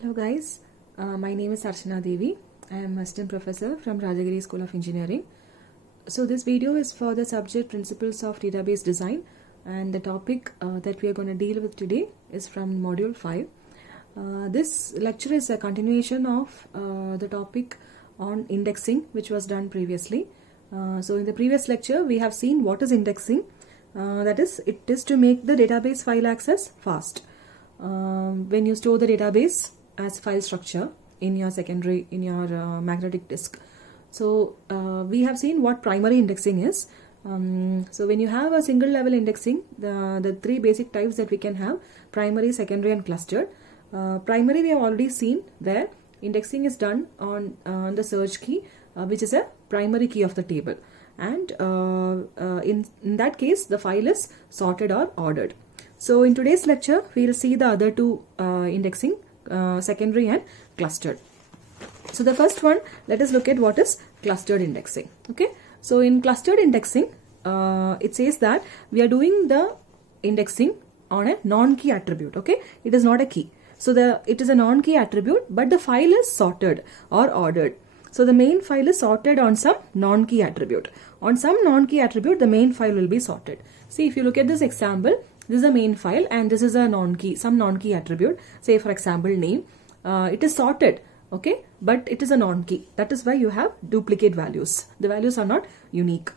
Hello guys, my name is Archana Devi. I am assistant professor from Rajagiri School of Engineering. So this video is for the subject Principles of Database Design, and the topic that we are going to deal with today is from module 5. This lecture is a continuation of the topic on indexing, which was done previously. So in the previous lecture we have seen what is indexing. That is, it is to make the database file access fast. When you store the database as file structure in your magnetic disk. So we have seen what primary indexing is. So when you have a single level indexing, the three basic types that we can have: primary, secondary and clustered. Primary we have already seen, where indexing is done on the search key, which is a primary key of the table, and in that case the file is sorted or ordered. So in today's lecture we will see the other two indexing, secondary and clustered. So the first one, let us look at what is clustered indexing. Okay, so in clustered indexing it says that we are doing the indexing on a non-key attribute. Okay, it is not a key, so it is a non-key attribute, but the file is sorted or ordered. So the main file is sorted on some non-key attribute. On some non-key attribute, the main file will be sorted. See, if you look at this example, this is a main file and this is a non-key, some non-key attribute. Say for example name, it is sorted, okay, but it is a non-key. That is why you have duplicate values. The values are not unique.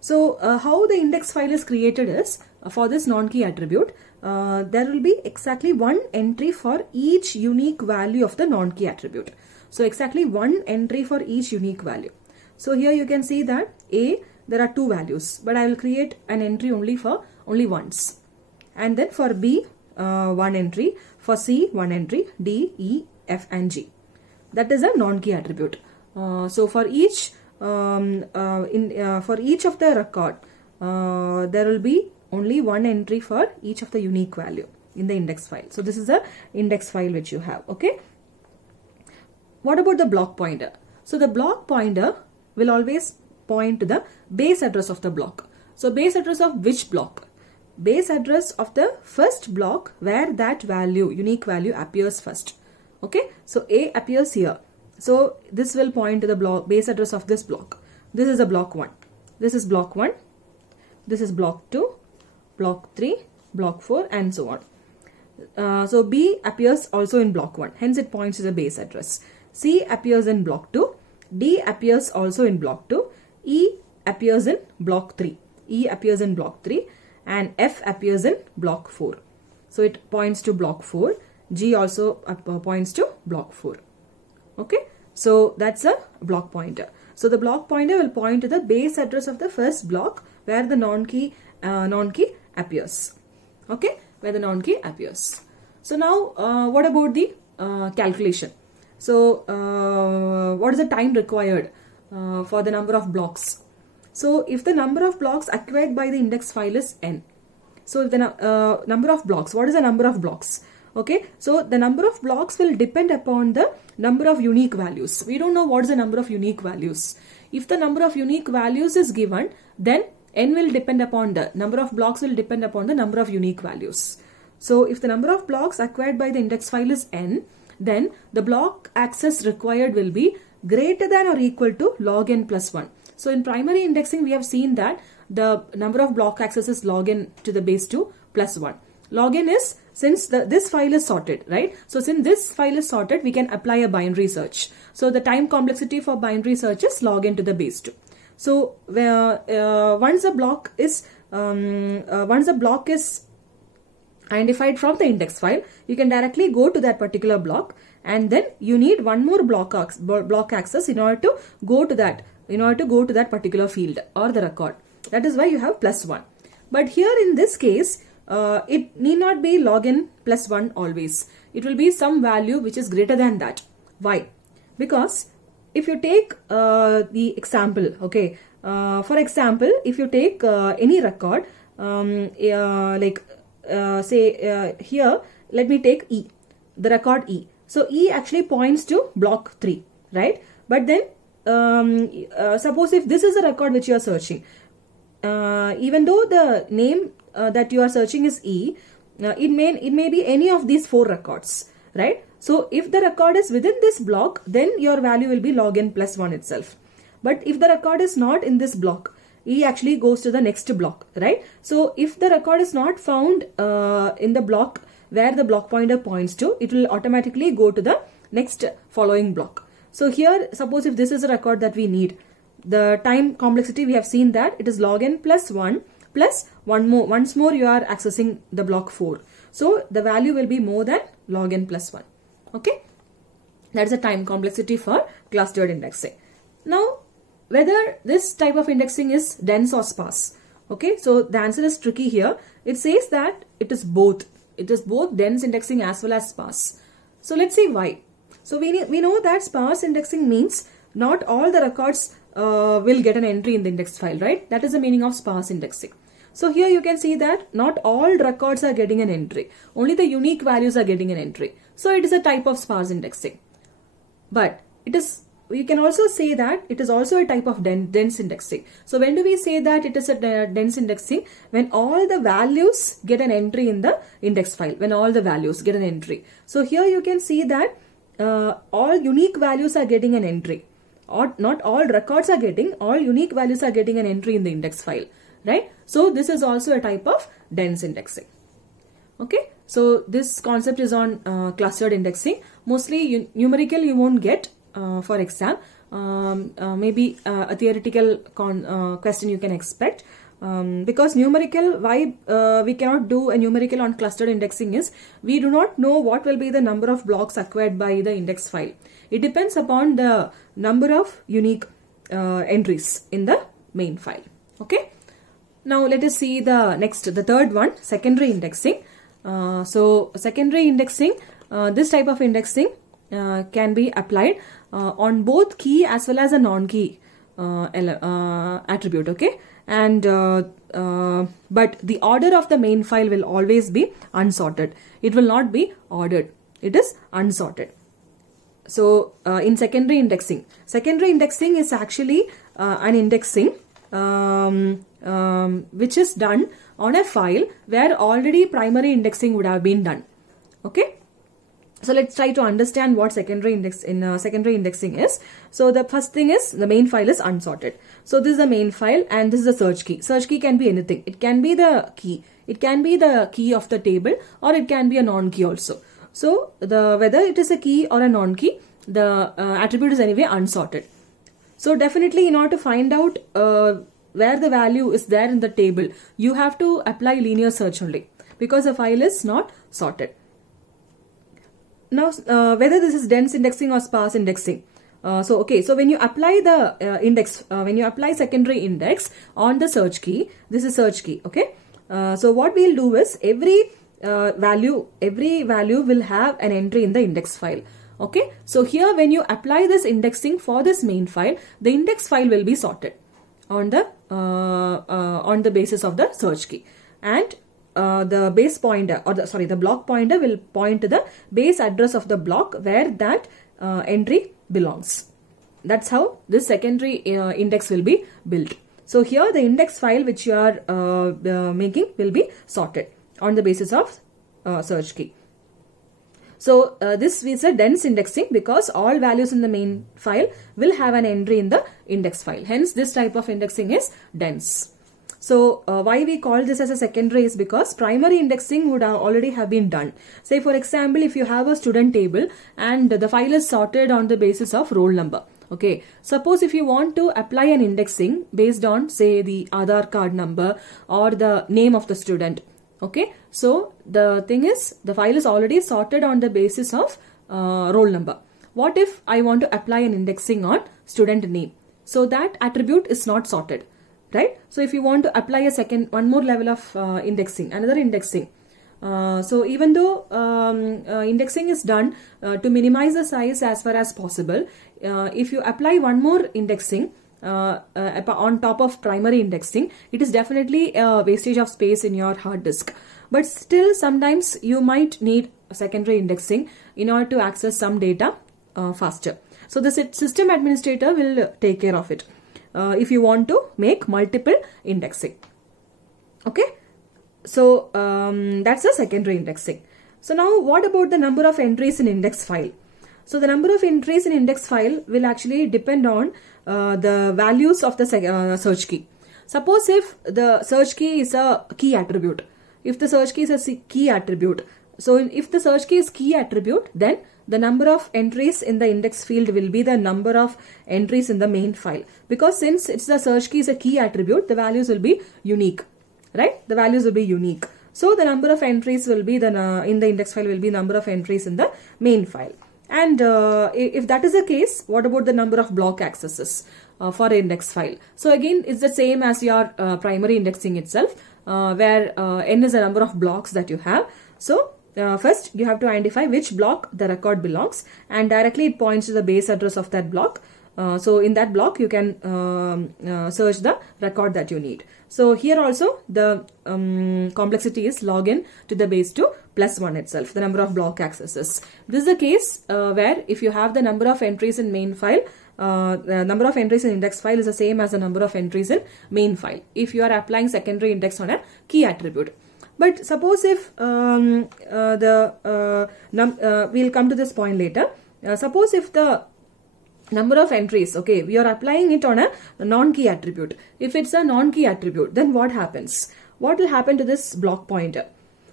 So how the index file is created is, for this non-key attribute, there will be exactly one entry for each unique value of the non-key attribute. So exactly one entry for each unique value. So here you can see that A, there are two values, but I will create an entry only once. And then for B, one entry, for C, one entry, D, E, F and G. That is a non-key attribute. So for each for each of the record, there will be only one entry for each of the unique value in the index file. So this is a index file which you have. Okay. What about the block pointer? So the block pointer will always point to the base address of the block. So base address of which block? Base address of the first block where that value, unique value, appears first. Okay, so A appears here. So this will point to the block base address of this block. This is a block 1. This is block 1. This is block 2, block 3, block 4 and so on. So B appears also in block 1. Hence it points to the base address. C appears in block 2. D appears also in block 2. E appears in block 3. E appears in block 3. And F appears in block 4. So it points to block 4. G also points to block 4. Okay. So that's a block pointer. So the block pointer will point to the base address of the first block where the non-key appears. Okay. Where the non-key appears. So now what about the calculation? So what is the time required for the number of blocks? So if the number of blocks acquired by the index file is n. So if the number of blocks, what is the number of blocks? Okay, so the number of blocks will depend upon the number of unique values. We don't know what is the number of unique values. If the number of unique values is given, then n will depend upon the number of blocks will depend upon the number of unique values. So if the number of blocks acquired by the index file is n, then the block access required will be greater than or equal to log n plus 1. So in primary indexing, we have seen that the number of block access is log n to the base 2 plus 1. Log n is since this file is sorted, right? So since this file is sorted, we can apply a binary search. So the time complexity for binary search is log n to the base 2. So once a block is identified from the index file, you can directly go to that particular block, and then you need one more block access in order to go to that particular field or the record. That is why you have plus 1. But here in this case, it need not be log n plus 1 always. It will be some value which is greater than that. Why? Because if you take the example, okay, for example, if you take any record, here, let me take E, the record E. So E actually points to block 3, right? But then suppose if this is a record which you are searching, even though the name that you are searching is E, it may be any of these 4 records. right? So if the record is within this block, then your value will be log n plus 1 itself. But if the record is not in this block, he actually goes to the next block, right? So if the record is not found in the block where the block pointer points to, it will automatically go to the next following block. So here, suppose if this is a record that we need, the time complexity, we have seen that it is log n plus 1 plus once more you are accessing the block 4. So the value will be more than log n plus 1. Okay, that is the time complexity for clustered indexing. Now, whether this type of indexing is dense or sparse. Okay, so the answer is tricky here. It says that it is both. It is both dense indexing as well as sparse. So let's see why. So we know that sparse indexing means not all the records will get an entry in the index file, right? That is the meaning of sparse indexing. So here you can see that not all records are getting an entry. Only the unique values are getting an entry. So it is a type of sparse indexing. But we can also say that it is also a type of dense indexing. So when do we say that it is a dense indexing? When all the values get an entry in the index file. When all the values get an entry. So here you can see that all unique values are getting an entry. Or not all records are getting, all unique values are getting an entry in the index file, right? So this is also a type of dense indexing. Okay, so this concept is on clustered indexing. Mostly numerical you won't get for exam. Maybe a theoretical question you can expect. Because numerical, why we cannot do a numerical on clustered indexing is we do not know what will be the number of blocks acquired by the index file. It depends upon the number of unique entries in the main file. Okay. Now let us see the third one, secondary indexing. So secondary indexing, this type of indexing can be applied on both key as well as a non-key attribute. Okay. And but the order of the main file will always be unsorted. It will not be ordered. It is unsorted. So in secondary indexing is actually an indexing which is done on a file where already primary indexing would have been done. Okay. So let's try to understand what secondary indexing is. So the first thing is the main file is unsorted. So this is the main file and this is the search key. Search key can be anything. It can be the key. It can be the key of the table or it can be a non-key also. So whether it is a key or a non-key, the attribute is anyway unsorted. So definitely in order to find out where the value is there in the table, you have to apply linear search only because the file is not sorted. Now, whether this is dense indexing or sparse indexing. So when you apply the when you apply secondary index on the search key, this is search key. Okay. So what we'll do is every value will have an entry in the index file. Okay. So here when you apply this indexing for this main file, the index file will be sorted on the basis of the search key, and the base pointer or the block pointer will point to the base address of the block where that entry belongs. That's how this secondary index will be built. So here the index file which you are making will be sorted on the basis of search key. So this is a dense indexing because all values in the main file will have an entry in the index file. Hence this type of indexing is dense. So why we call this as a secondary is because primary indexing would already have been done. Say for example, if you have a student table and the file is sorted on the basis of roll number. Okay, suppose if you want to apply an indexing based on say the Aadhaar card number or the name of the student. Okay, so the thing is the file is already sorted on the basis of roll number. What if I want to apply an indexing on student name? So that attribute is not sorted. Right? So if you want to apply one more level of indexing, another indexing. So even though indexing is done to minimize the size as far as possible, if you apply one more indexing on top of primary indexing, it is definitely a wastage of space in your hard disk. But still sometimes you might need secondary indexing in order to access some data faster. So the system administrator will take care of it. If you want to make multiple indexing. Okay. So that's the secondary indexing. So now what about the number of entries in index file? So the number of entries in index file will actually depend on the values of the search key. Suppose if the search key is a key attribute. If the search key is a key attribute. So if the search key is key attribute, then the number of entries in the index field will be the number of entries in the main file. Because since it's the search key is a key attribute, the values will be unique. Right? The values will be unique. So the number of entries will be in the index file will be number of entries in the main file. And if that is the case, what about the number of block accesses for index file? So again, it's the same as your primary indexing itself, where n is the number of blocks that you have. So first you have to identify which block the record belongs, and directly it points to the base address of that block. So in that block you can search the record that you need. So here also the complexity is login to the base 2 plus 1 itself, the number of block accesses. This is the case where if you have the number of entries in main file, the number of entries in index file is the same as the number of entries in main file if you are applying secondary index on a key attribute. But suppose if we'll come to this point later. Suppose if the number of entries, okay, we are applying it on a non-key attribute. If it's a non-key attribute, then what happens? What will happen to this block pointer?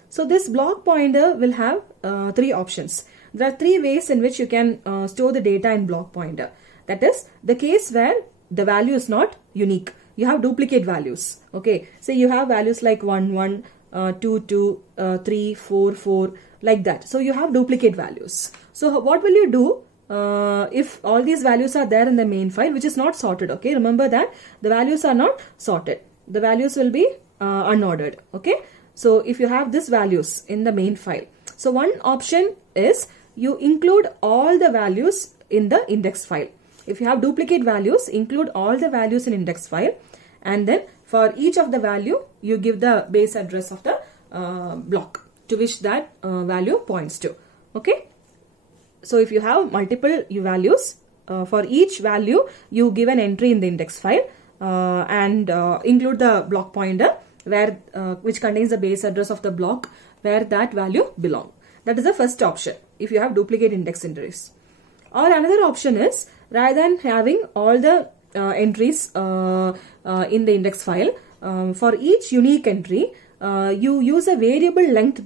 So this block pointer will have 3 options. There are 3 ways in which you can store the data in block pointer. That is the case where the value is not unique. You have duplicate values. Okay, so you have values like 1, 1, 2, 2, 3, 4, 4, like that. So you have duplicate values. So what will you do? If all these values are there in the main file, which is not sorted, okay, remember that the values are not sorted, the values will be unordered, okay. So if you have these values in the main file, so one option is you include all the values in the index file. If you have duplicate values, include all the values in index file, and then for each of the value you give the base address of the block to which that value points to, okay. So if you have multiple values, for each value you give an entry in the index file and include the block pointer where which contains the base address of the block where that value belongs. That is the first option if you have duplicate index entries. Or another option is, rather than having all the entries in the index file, for each unique entry you use a variable length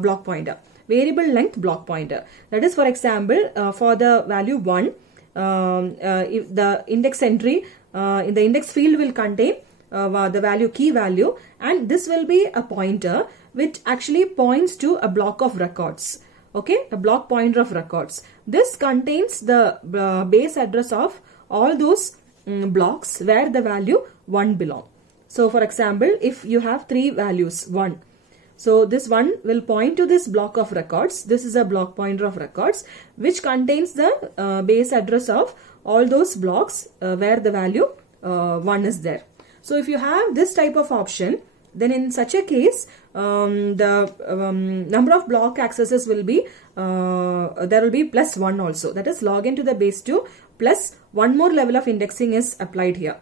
block pointer. Variable length block pointer. That is, for example, for the value 1, if the index entry in the index field will contain the value key value, and this will be a pointer which actually points to a block of records. Okay, a block pointer of records. This contains the base address of all those blocks where the value 1 belong. So for example, if you have 3 values 1, so this 1 will point to this block of records. This is a block pointer of records which contains the base address of all those blocks where the value 1 is there. So if you have this type of option, then in such a case the number of block accesses will be there will be plus 1 also. That is, log into the base 2 plus one more level of indexing is applied here.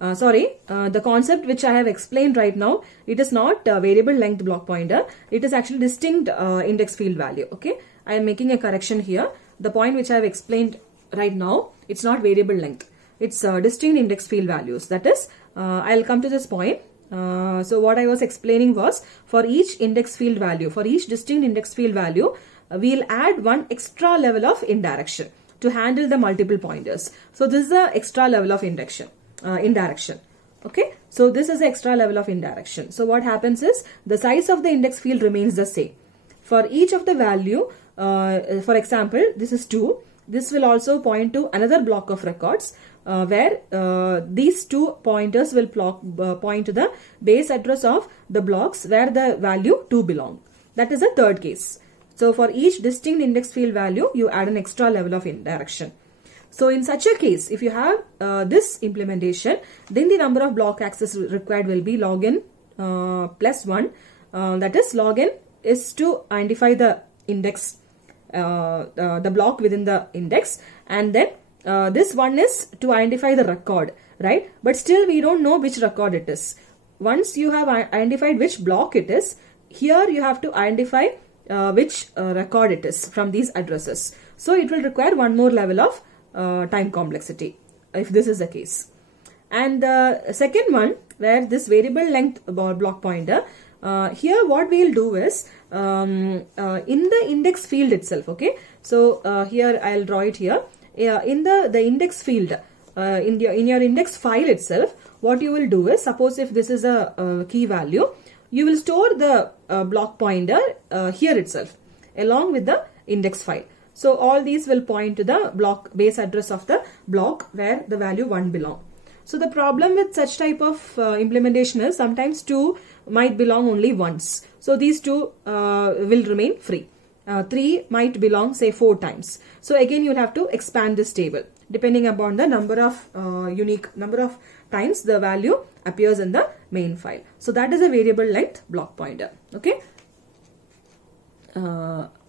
The concept which I have explained right now, it is not variable length block pointer. It is actually distinct index field value. Okay, I am making a correction here. The point which I have explained right now, it's not variable length. It's distinct index field values. That is, I'll come to this point. So what I was explaining was, for each index field value, for each distinct index field value, we'll add one extra level of indirection to handle the multiple pointers. So this is the extra level of indirection. Okay, so this is the extra level of indirection. So what happens is, the size of the index field remains the same. For each of the value, for example, this is 2. This will also point to another block of records where these 2 pointers will point to the base address of the blocks where the value 2 belong. That is the third case. So for each distinct index field value, you add an extra level of indirection. So in such a case, if you have this implementation, then the number of block access required will be login plus 1. That is, login is to identify the index, the block within the index, and then this one is to identify the record, right? But still we don't know which record it is. once you have identified which block it is, here you have to identify which record it is from these addresses. So it will require one more level of time complexity if this is the case. And the second one, where this variable length block pointer, here what we will do is in the index field itself, okay. So here I will draw it here. In the index field, in your index file itself, what you will do is, suppose if this is a key value, you will store the block pointer here itself along with the index file. So all these will point to the block base address of the block where the value 1 belong. So the problem with such type of implementation is sometimes 2 might belong only once. So these 2 will remain free. 3 might belong say 4 times. So again you will have to expand this table depending upon the number of unique number of times the value appears in the main file. So that is a variable length block pointer. Okay.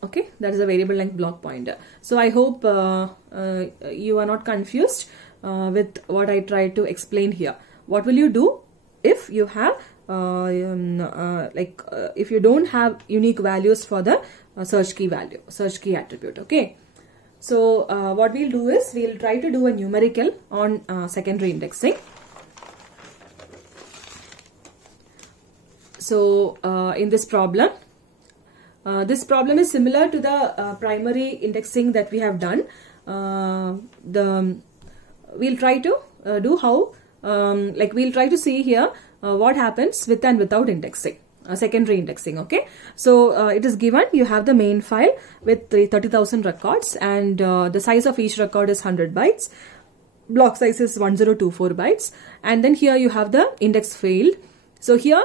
Okay, that is a variable length block pointer. So I hope you are not confused with what I tried to explain here. What will you do if you have if you don't have unique values for the search key value, search key attribute? Okay. So what we'll do is we'll try to do a numerical on secondary indexing. So in this problem is similar to the primary indexing that we have done. We'll try to do how we'll try to see here what happens with and without indexing, secondary indexing. Okay, so it is given you have the main file with 30,000 records, and the size of each record is 100 bytes. Block size is 1024 bytes, and then here you have the index field. So here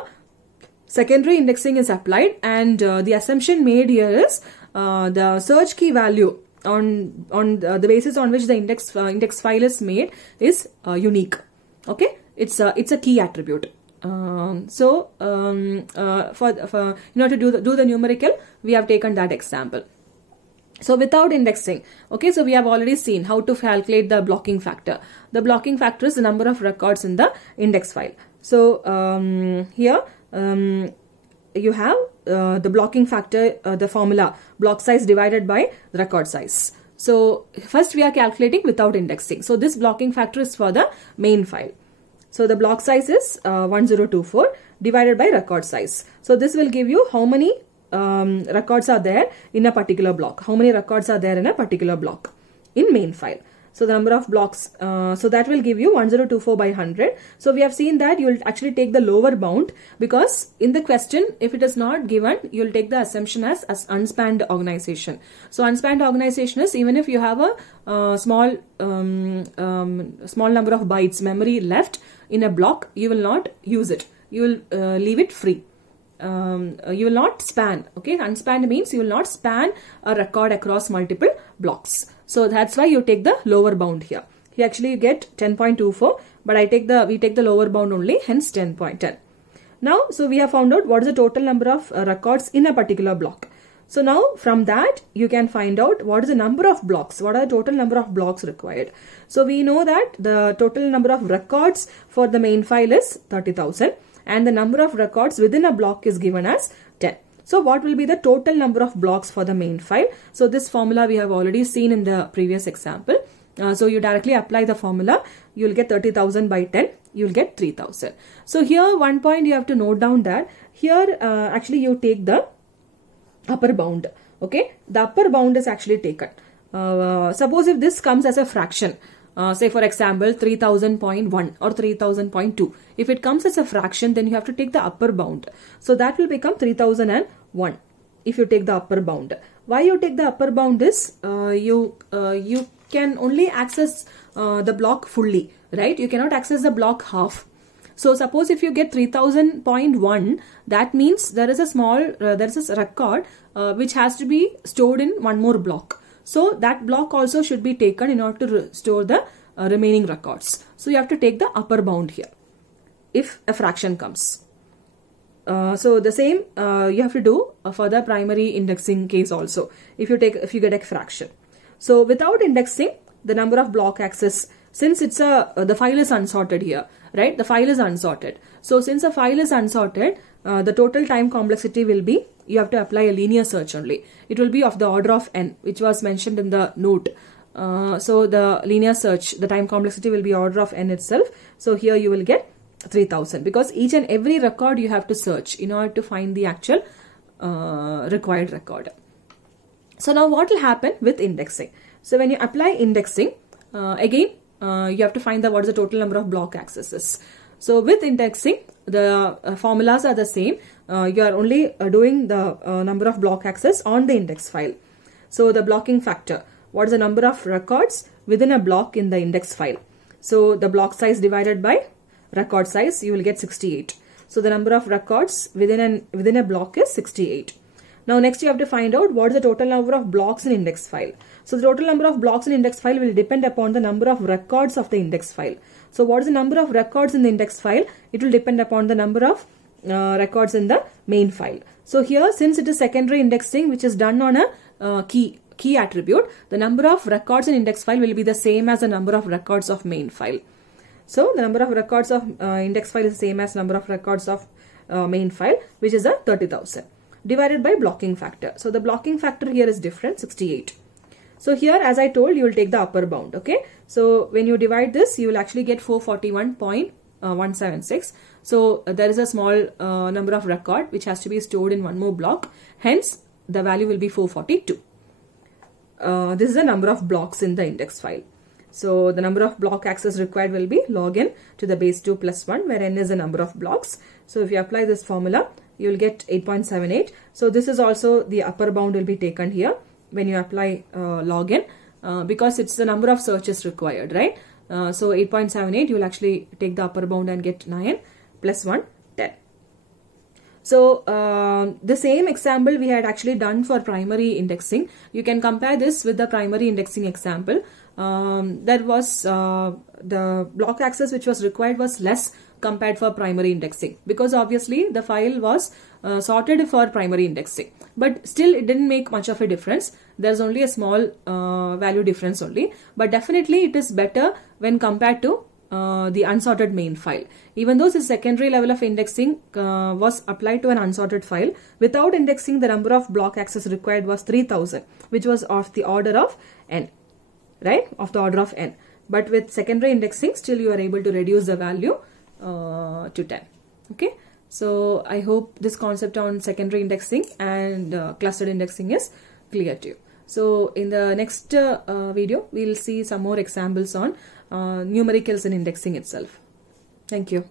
secondary indexing is applied, and the assumption made here is the search key value on the basis on which the index file is made is unique. Okay, it's a key attribute. So in order to do the numerical, we have taken that example. So without indexing, okay, so we have already seen how to calculate the blocking factor. The blocking factor is the number of records in the index file. So here you have the blocking factor, the formula block size divided by record size. So first we are calculating without indexing. So this blocking factor is for the main file. So the block size is 1024 divided by record size. So this will give you how many records are there in a particular block. How many records are there in a particular block in main file. So the number of blocks, so that will give you 1024 by 100. So we have seen that you will actually take the lower bound, because in the question, if it is not given, you will take the assumption as unspanned organization. So unspanned organization is even if you have a small number of bytes memory left in a block, you will not use it. You will leave it free. You will not span. Okay, unspanned means you will not span a record across multiple blocks. So that's why you take the lower bound here. Here actually you get 10.24, but we take the lower bound only, hence 10.10. Now, so we have found out what is the total number of records in a particular block. So now from that you can find out what is the number of blocks, what are the total number of blocks required. So we know that the total number of records for the main file is 30,000, and the number of records within a block is given as 10. So what will be the total number of blocks for the main file? So this formula we have already seen in the previous example. So you directly apply the formula, you will get 30,000 by 10, you will get 3,000. So here one point you have to note down that here actually you take the upper bound. Okay, the upper bound is actually taken. Suppose if this comes as a fraction, say for example 3000.1 or 3000.2. If it comes as a fraction, then you have to take the upper bound. So that will become 3001 if you take the upper bound. Why you take the upper bound is you can only access the block fully, right? You cannot access the block half. So suppose if you get 3000.1, that means there is a small record which has to be stored in one more block. So that block also should be taken in order to store the remaining records. So you have to take the upper bound here if a fraction comes. So the same you have to do for the primary indexing case also if you get a fraction. So without indexing, the number of block access since it's the file is unsorted here, right? The file is unsorted. So since the file is unsorted, the total time complexity will be, you have to apply a linear search only. It will be of the order of n, which was mentioned in the note. So the linear search, the time complexity will be order of n itself. So here you will get 3000, because each and every record you have to search in order to find the actual required record. So now what will happen with indexing? So when you apply indexing, again you have to find what is the total number of block accesses. So with indexing, the formulas are the same. You are only doing the number of block access on the index file. So the blocking factor, what is the number of records within a block in the index file? So the block size divided by record size, you will get 68. So the number of records within a block is 68. Now next you have to find out what is the total number of blocks in index file. So the total number of blocks in index file will depend upon the number of records of the index file. So what is the number of records in the index file? It will depend upon the number of records in the main file. So here, since it is secondary indexing which is done on a key attribute, the number of records in index file will be the same as the number of records of main file. So the number of records of index file is the same as number of records of main file, which is a 30,000 divided by blocking factor. So the blocking factor here is different, 68. So here, as I told, you will take the upper bound. Okay. So when you divide this, you will actually get 441.176. So there is a small number of record which has to be stored in one more block. Hence, the value will be 442. This is the number of blocks in the index file. So the number of block access required will be log n to the base 2 plus 1, where n is the number of blocks. So if you apply this formula, you will get 8.78. So this is also the upper bound will be taken here when you apply log n, because it's the number of searches required, right? So 8.78, you will actually take the upper bound and get 9 plus 1, 10. So the same example we had actually done for primary indexing. You can compare this with the primary indexing example. There was the block access which was required was less compared for primary indexing, because obviously the file was sorted for primary indexing, but still it didn't make much of a difference. There's only a small value difference only, but definitely it is better when compared to the unsorted main file. Even though the secondary level of indexing was applied to an unsorted file, without indexing the number of block access required was 3000, which was of the order of n, right, of the order of n. But with secondary indexing, still you are able to reduce the value to 10. Okay, so I hope this concept on secondary indexing and clustered indexing is clear to you. So in the next video, we'll see some more examples on numericals in indexing itself. Thank you.